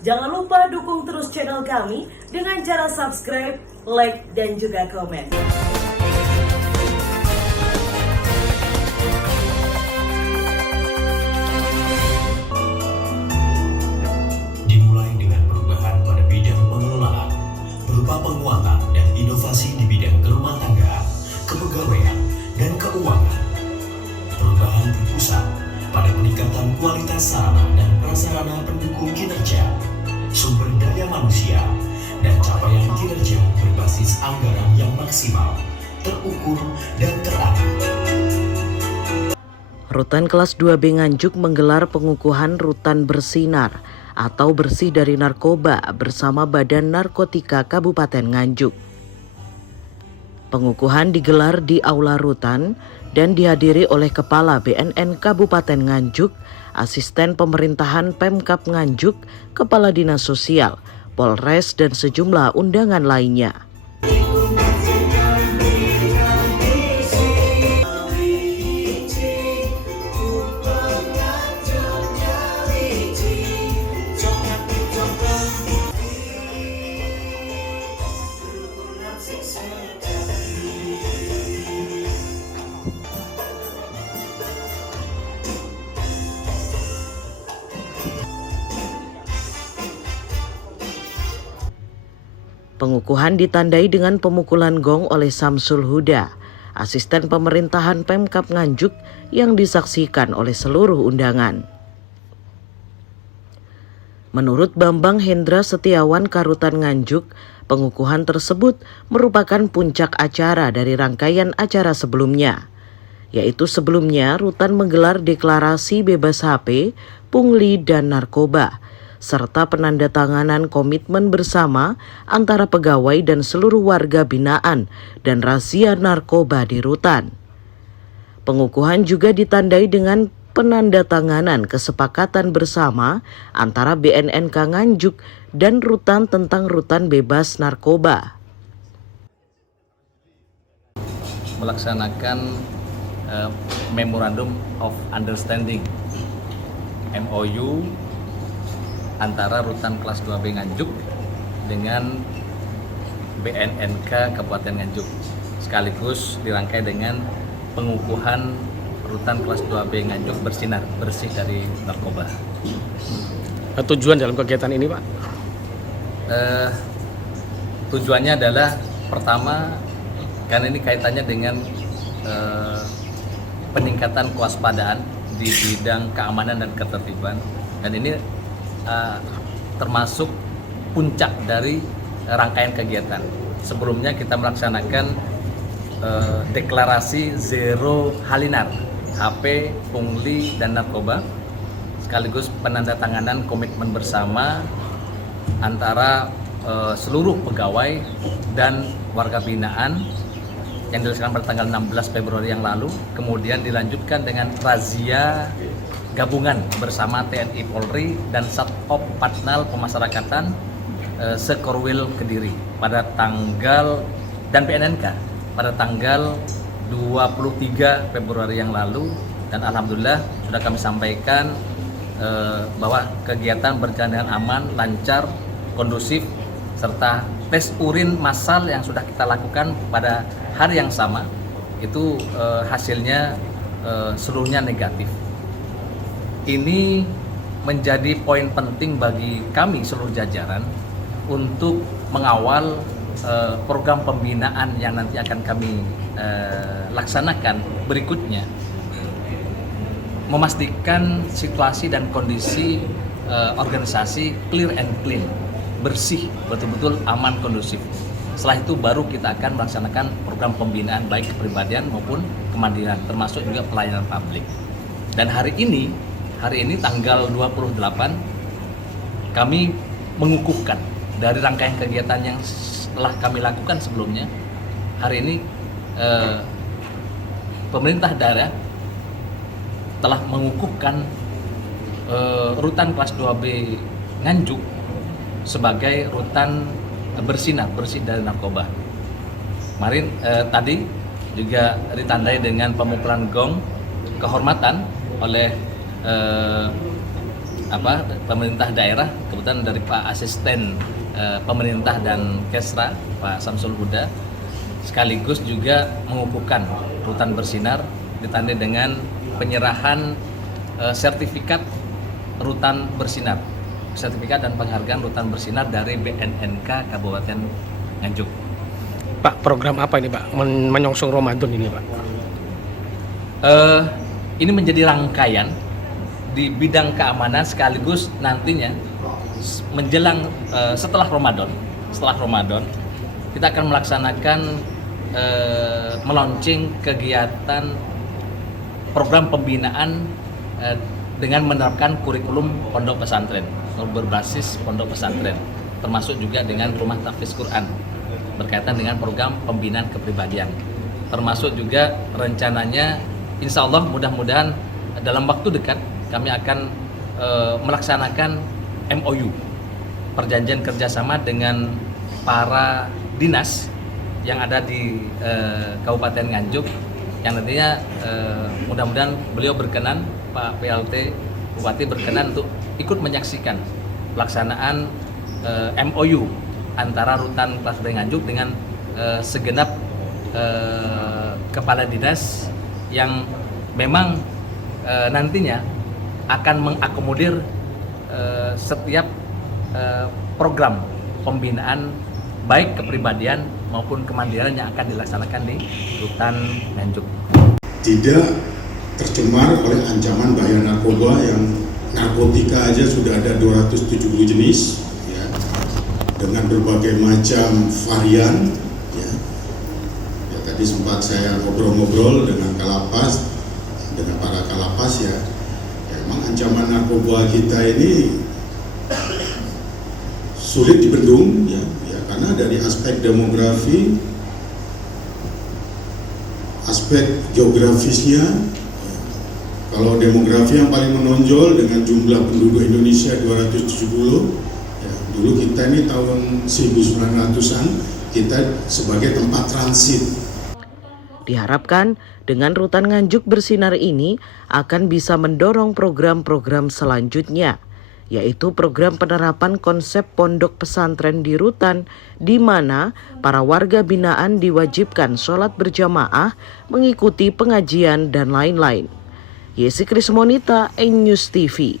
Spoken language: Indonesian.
Jangan lupa dukung terus channel kami dengan cara subscribe, like, dan juga komen. Dimulai dengan perubahan pada bidang pengelolaan, berupa penguatan dan inovasi di bidang rumah tangga, kepegawaian, dan keuangan. Perubahan berpusat pada peningkatan kualitas sarana dan prasarana pendukung kinerja, sumber daya manusia, dan capaian kinerja berbasis anggaran yang maksimal, terukur, dan terarah. Rutan kelas 2B Nganjuk menggelar pengukuhan rutan bersinar atau bersih dari narkoba bersama Badan Narkotika Kabupaten Nganjuk. Pengukuhan digelar di Aula Rutan dan dihadiri oleh Kepala BNN Kabupaten Nganjuk, Asisten Pemerintahan Pemkab Nganjuk, Kepala Dinas Sosial, Polres, dan sejumlah undangan lainnya. Pengukuhan ditandai dengan pemukulan gong oleh Samsul Huda, Asisten Pemerintahan Pemkab Nganjuk, yang disaksikan oleh seluruh undangan. Menurut Bambang Hendra Setiawan Karutan Nganjuk, pengukuhan tersebut merupakan puncak acara dari rangkaian acara sebelumnya, yaitu sebelumnya Rutan menggelar deklarasi bebas HP, pungli, dan narkoba, serta penandatanganan komitmen bersama antara pegawai dan seluruh warga binaan dan razia narkoba di Rutan. Pengukuhan juga ditandai dengan penandatanganan kesepakatan bersama antara BNNK Nganjuk dan Rutan tentang Rutan bebas narkoba. Melaksanakan Memorandum of Understanding MOU antara Rutan kelas 2B Nganjuk dengan BNNK Kabupaten Nganjuk, sekaligus dirangkai dengan pengukuhan Rutan kelas 2B Nganjuk bersinar, bersih dari narkoba. Tujuan dalam kegiatan ini, Pak? Tujuannya adalah pertama, karena ini kaitannya dengan peningkatan kewaspadaan di bidang keamanan dan ketertiban, dan ini termasuk puncak dari rangkaian kegiatan. Sebelumnya kita melaksanakan deklarasi zero halinar, HP, pungli, dan narkoba, sekaligus penandatanganan komitmen bersama antara seluruh pegawai dan warga binaan yang dilaksanakan pada tanggal 16 Februari yang lalu, kemudian dilanjutkan dengan razia gabungan bersama TNI Polri dan Satpol Patnal Pemasyarakatan Sekorwil Kediri pada tanggal, dan BNNK pada tanggal 23 Februari yang lalu, dan alhamdulillah sudah kami sampaikan bahwa kegiatan berjalan dengan aman, lancar, kondusif, serta tes urin massal yang sudah kita lakukan pada hari yang sama itu hasilnya seluruhnya negatif. Ini menjadi poin penting bagi kami seluruh jajaran untuk mengawal program pembinaan yang nanti akan kami laksanakan berikutnya, memastikan situasi dan kondisi organisasi clear and clean, bersih, betul-betul aman, kondusif. Setelah itu baru kita akan melaksanakan program pembinaan baik kepribadian maupun kemandirian, termasuk juga pelayanan publik. Dan hari ini tanggal 28 kami mengukuhkan dari rangkaian kegiatan yang telah kami lakukan sebelumnya. Hari ini pemerintah daerah telah mengukuhkan Rutan kelas 2B Nganjuk sebagai rutan bersinar, bersih dari narkoba. Kemarin tadi juga ditandai dengan pemukulan gong kehormatan oleh pemerintah daerah, kebetulan dari Pak Asisten Pemerintah dan Kesra, Pak Samsul Huda, sekaligus juga mengukuhkan Rutan Bersinar ditandai dengan penyerahan sertifikat Rutan Bersinar, sertifikat dan penghargaan Rutan Bersinar dari BNNK Kabupaten Nganjuk. Pak, program apa ini Pak? Menyongsong Ramadan ini Pak? Ini menjadi rangkaian di bidang keamanan sekaligus nantinya menjelang setelah Ramadan kita akan melaksanakan melaunching kegiatan program pembinaan dengan menerapkan kurikulum pondok pesantren berbasis pondok pesantren, termasuk juga dengan rumah tahfiz Quran berkaitan dengan program pembinaan kepribadian, termasuk juga rencananya insya Allah mudah-mudahan dalam waktu dekat kami akan melaksanakan MOU, perjanjian kerjasama dengan para dinas yang ada di Kabupaten Nganjuk, yang nantinya mudah-mudahan beliau berkenan, Pak PLT Bupati berkenan untuk ikut menyaksikan pelaksanaan MOU antara Rutan Kabupaten Nganjuk dengan segenap kepala dinas yang memang nantinya akan mengakomodir setiap program pembinaan baik kepribadian maupun kemandirian yang akan dilaksanakan di Rutan Nganjuk. Tidak tercemar oleh ancaman bahaya narkoba yang narkotika aja sudah ada 270 jenis ya, dengan berbagai macam varian ya. Tadi sempat saya ngobrol-ngobrol dengan Kalapas, dengan para Kalapas ya, emang ancaman narkoba kita ini sulit dibendung ya, karena dari aspek demografi, aspek geografisnya ya. Kalau demografi yang paling menonjol dengan jumlah penduduk Indonesia 270 ya, dulu kita ini tahun 1900-an kita sebagai tempat transit. Diharapkan dengan Rutan Nganjuk Bersinar ini akan bisa mendorong program-program selanjutnya, yaitu program penerapan konsep pondok pesantren di Rutan, di mana para warga binaan diwajibkan sholat berjamaah, mengikuti pengajian, dan lain-lain. Yesi Krismonita, News TV.